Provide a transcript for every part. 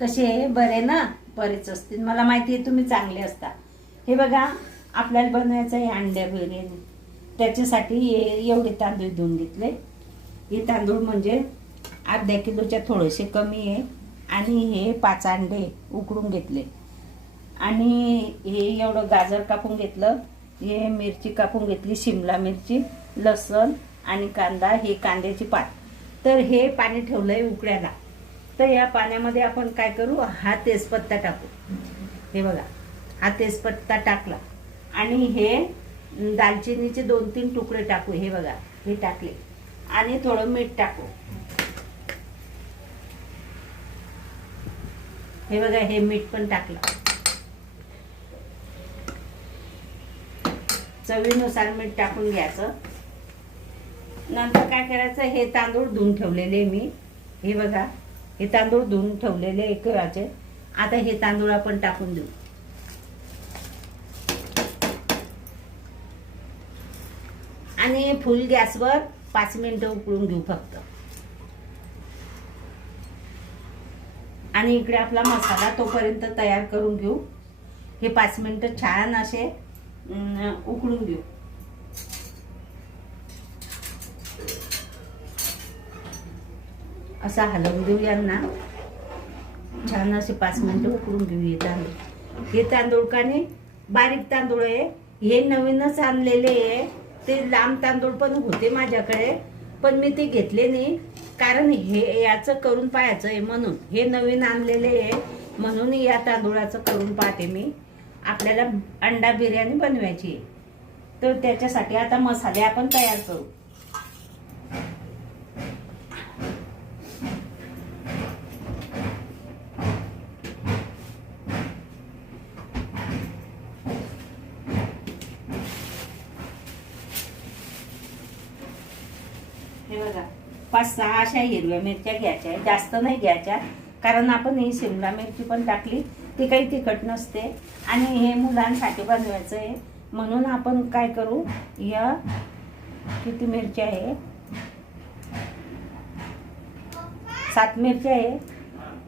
कसे आहे? बरे ना? बरेच असतील, मला माहिती आहे तुम्ही चांगले असता. हे बघा, आपल्याला बनवायचं आहे अंड्या बिर्याणी. त्याच्यासाठी एवढे तांदूळ धुवून घेतले. हे तांदूळ म्हणजे अर्ध्या किलोच्या थोडेसे कमी आहे. आणि हे 5 अंडे उकडून घेतले. आणि हे एवढं गाजर कापून घेतलं. हे मिरची कापून घेतली, शिमला मिरची, लसण आणि कांदा. हे कांद्याची पात. तर हे पाणी ठेवलंय उकळायला. तर या पाण्यामध्ये आपण काय करू, हा तेजपत्ता टाकू. हे बघा, हा तेजपत्ता टाकला. आणि हे दालचिनीचे 2-3 तुकडे टाकू. हे बघा, हे टाकले. आणि थोडं मीठ टाकू. हे बघा, हे मीठ पण टाकलं. चवीनुसार मीठ टाकून घ्यायचं. नंतर काय करायचं, हे तांदूळ धुवून ठेवलेले मी. हे बघा, हे तांदूळ धुवून ठेवलेले एक वेळाचे. आता हे तांदूळ आपण टाकून देऊ. आणि फुल गॅसवर 5 मिनिटं उकळून घेऊ फक्त. आणि इकडे आपला मसाला तोपर्यंत तयार करून घेऊ. हे 5 मिनिटं छान असे उकळून घेऊ. असा हलवून देऊ यांना. छान असे 5 मिनिटं उकळून घेऊ. हे तांदूळ, हे तांदूळ का नाही, बारीक तांदूळ आहे. हे नवीनच आणलेले आहे. ते लांब तांदूळ पण होते माझ्याकडे, पण मी ते घेतले नाही. कारण हे याचं करून पाहायचं आहे म्हणून. हे नवीन आणलेले आहे म्हणून या तांदूळाचं करून पाहते मी. आपल्याला अंडा बिर्याणी बनवायची आहे. तर त्याच्यासाठी आता मसाले आपण तयार करू. हे बघा, 5-6 अशा हिरव्या मिरच्या घ्यायच्या. जास्त नाही घ्यायच्या, कारण आपण ही शिमला मिरची पण टाकली, ती काही तिखट नसते. आणि हे मुलांसाठी बनवायचं आहे म्हणून आपण काय करू, या किती मिरच्या आहे, 7 मिरच्या आहे.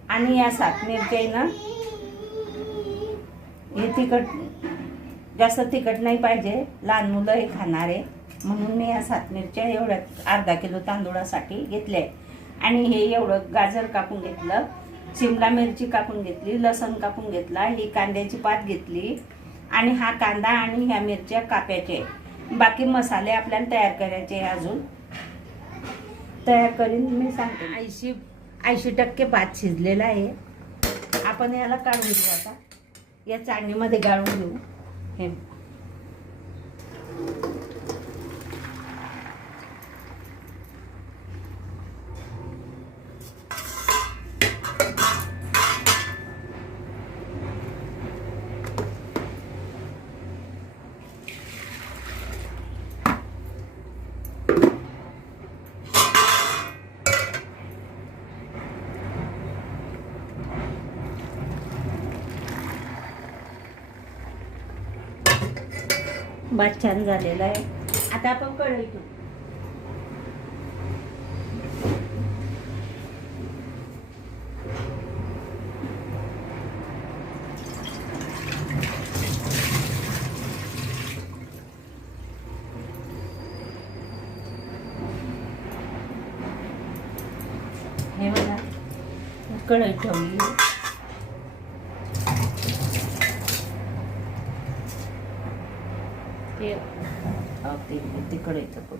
आणि या 7 मिरच्या आहे ना, हे तिखट, जास्त तिखट नाही पाहिजे, लहान मुलं हे खाणार आहे म्हणून मी या 7 मिरच्या एवढ्या अर्धा किलो तांदूळासाठी घेतल्या. आणि हे एवढं गाजर कापून घेतलं, शिमला मिरची कापून घेतली, लसण कापून घेतला, ही कांद्याची पात घेतली. आणि हा कांदा आणि ह्या मिरच्या कापायचे. बाकी मसाले आपल्याला तयार करायचे. अजून तयार करीन मी सांगते. 80% भात शिजलेला आहे. आपण याला काढून घेऊ. आता या चाळणीमध्ये गाळून घेऊ. हे भात छान झालेला आहे. आता आपण कढई ठेवू. हे बघा, कढई ठेवली. तिकडे करू.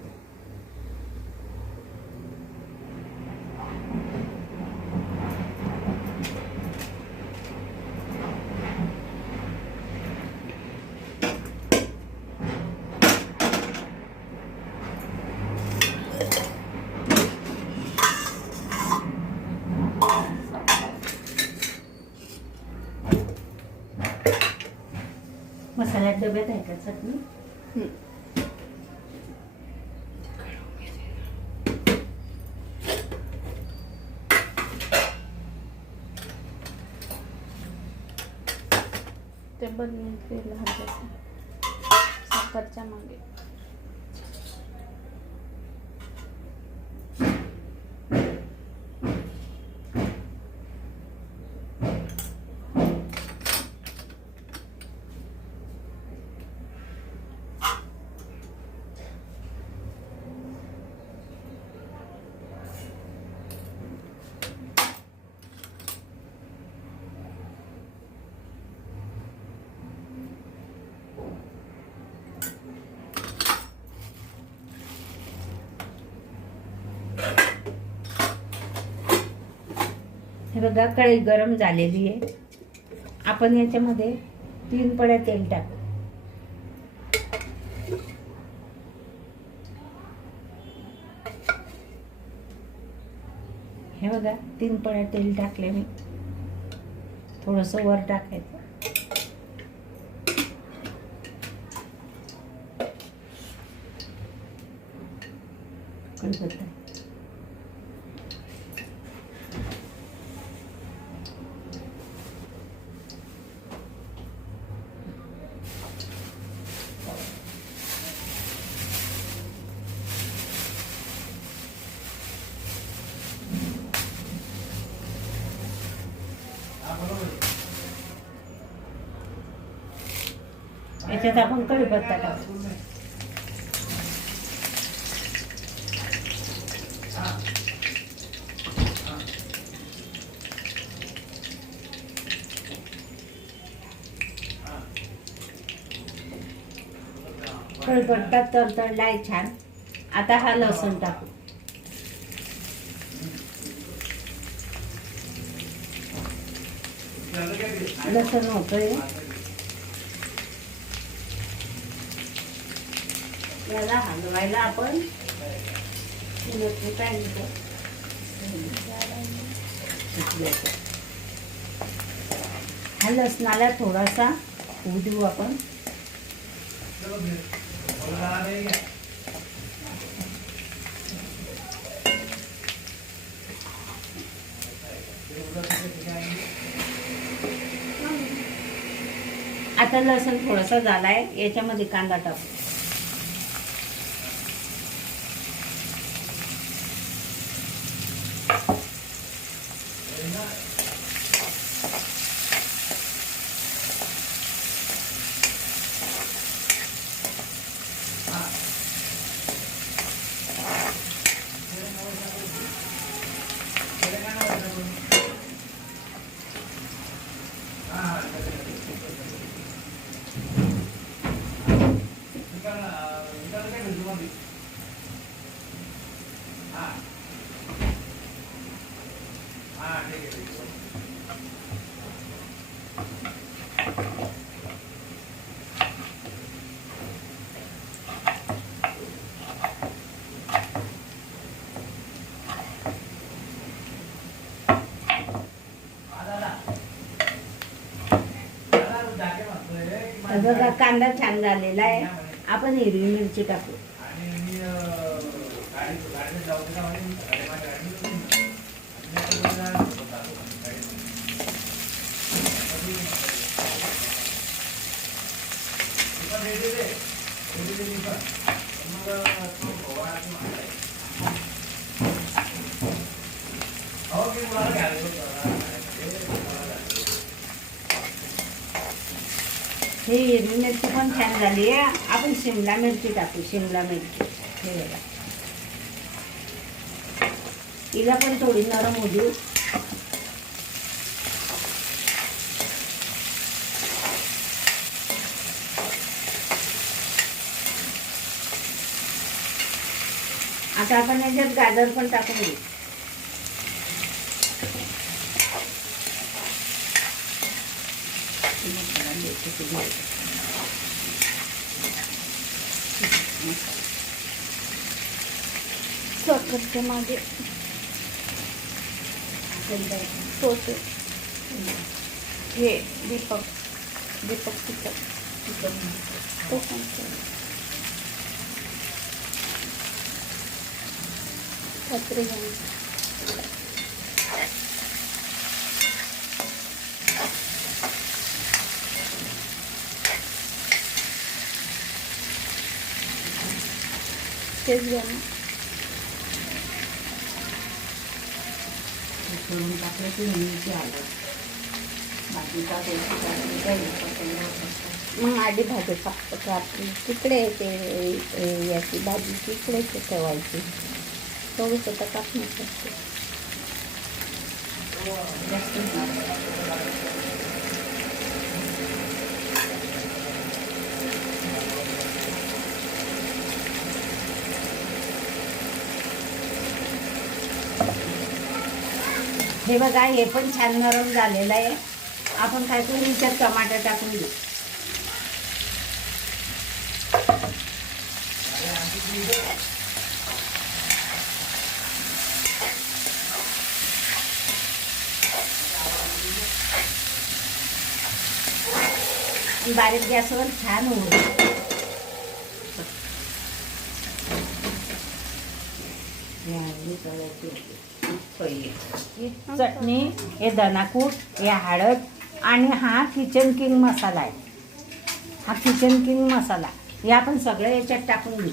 मसाल्यात डब्यात आहे का चटणी? ते बनवून लहान साखरच्या मागे बघा कढई गरम झालेली आहे. आपण याच्यामध्ये 3 पळ्या तेल टाकू. हे बघा 3 पळ्या तेल टाकले मी. थोडंसं वर टाकायचं. कढीपत्ता. याच्यात आपण कढीपत्ता टाकू. कढीपत्ता तडतडलाय छान. आता हा लसूण टाकू. लसूण होतोय. याला हलवायला आपण हा लसणाला थोडासा होऊ देऊ आपण. आता लसूण थोडासा झालाय. याच्यामध्ये कांदा टाकू. बघा कांदा छान झालेला आहे. आपण हिरवी मिरची टाकू. हे हिरवी मिरची पण छान झाली आहे. आपण शिमला मिरची टाकू. शिमला मिरची हे बघा. हिला पण थोडी नरम होऊ देऊ. आता आपण याच्यात गाजर पण टाकून घेऊ. साखरच्या मागे सोसे हे दीपक पिक्चर तो छत्री घेऊन तेच घ्या ना. करून टाकलं की नेहमीची आलं. भाजीचा मग आधी भाजी कापतात रात्री. तिकडे ते याची भाजी तिकडेच ठेवायची. थोडंसं तर कापण्यात असते. हे बघा, हे पण छान नरम झालेलं आहे. आपण काय करू, याच्यात टमाटर टाकून घेऊ. बारीक गॅसवर छान होईल. चटणी, हे धनाकूट, हे हळद आणि हा किचन किंग मसाला आहे. हा किचन किंग मसाला हे आपण सगळं याच्यात टाकून घेऊ.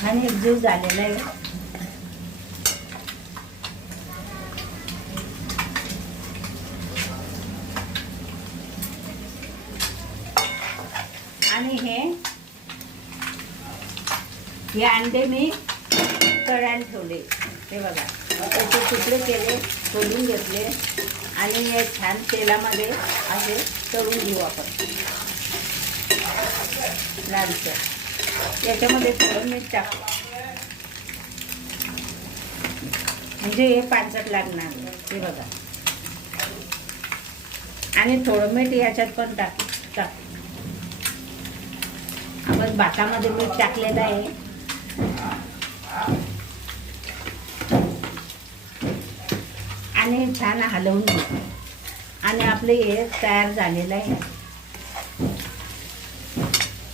छान एकजीव झालेला आहे. आणि हे अंडे मी तळायला ठेवले. ते बघा, त्याचे तुकडे केले, खोलून घेतले आणि हे छान तेलामध्ये असे तळून घेऊ आपण. लालसर याच्यामध्ये थोडं मीठ टाकू, म्हणजे हे पांचट लागणार नाही. ते बघा, आणि थोडं मीठ याच्यात पण टाकू. आपण भातामध्ये मीठ टाकलेलं आहे. आणि छान हलवून घेऊ. आणि आपले हे तयार झालेलं आहे.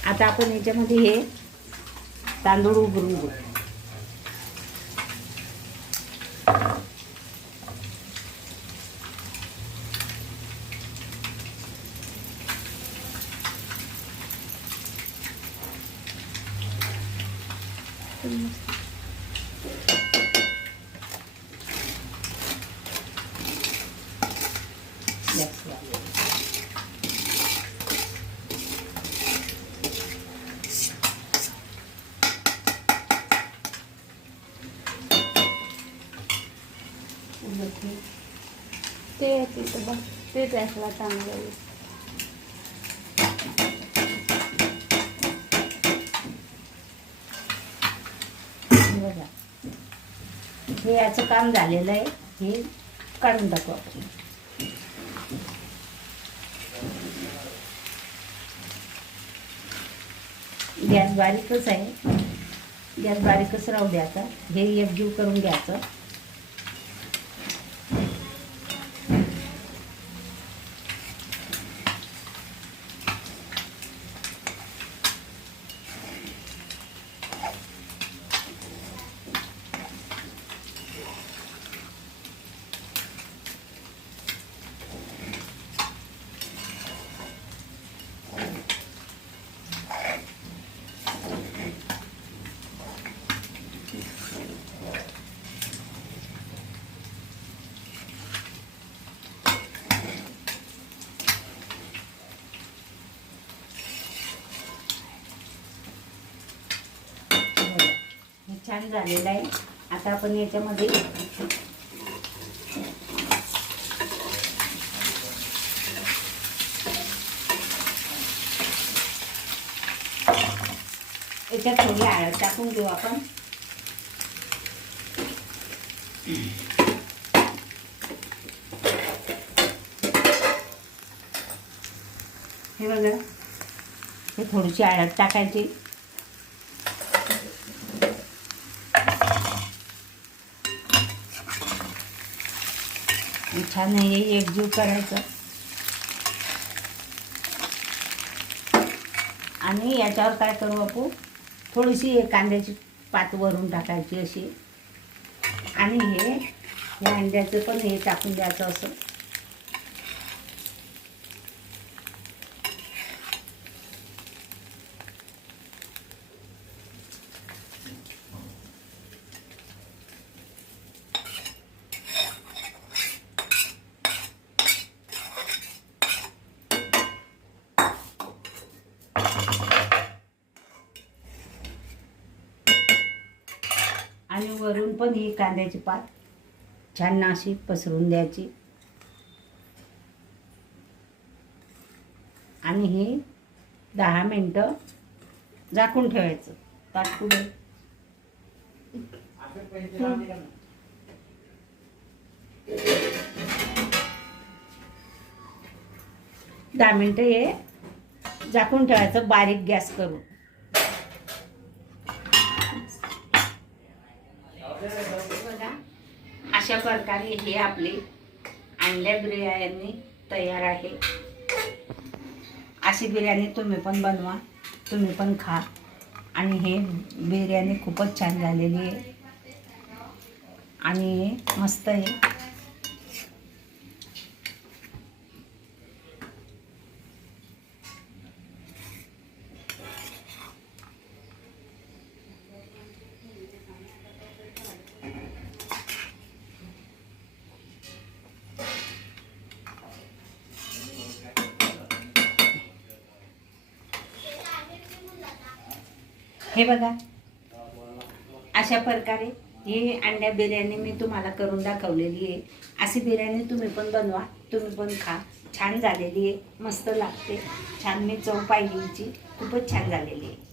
आता आपण याच्यामध्ये हे तांदूळ उघडून घेऊ. ते तिथं बघ, ते त्याला चांगलं. बघा, हे याचं काम झालेलं आहे. हे काढून टाकू आपण. गॅस बारीकच आहे. गॅस बारीकच राहू द्यायचा. हे एकजीव करून घ्यायचं. छान झालेलं आहे. आता आपण याच्यामध्ये थोडी हळद टाकून घेऊ आपण. हे बघा, हे थोडीशी हळद टाकायची. छान हे एकजीव करायचं. आणि याच्यावर काय करू आपण, थोडीशी कांद्याची पात वरून टाकायची अशी. आणि हे अंड्याचं पण हे टाकून द्यायचं असं. आणि वरून पण ही कांद्याची पात छान अशी पसरून द्यायची. आणि हे 10 मिनटं झाकून ठेवायचं. ताट पुढे 10 मिनटं हे झाकून ठेवायचं बारीक गॅस करून. बघा अशा प्रकारे हे आपली अंड्या बिर्याणी तयार आहे. अशी बिर्याणी तुम्ही पण बनवा, तुम्ही पण खा. आणि हे बिर्याणी खूपच छान झालेली आहे आणि मस्त आहे. हे बघा अशा प्रकारे ही अंड्या बिर्याणी मी तुम्हाला करून दाखवलेली आहे. अशी बिर्याणी तुम्ही पण बनवा, तुम्ही पण खा. छान झालेली आहे, मस्त लागते. छान मी चव पाहिली हिची, खूपच छान झालेली आहे.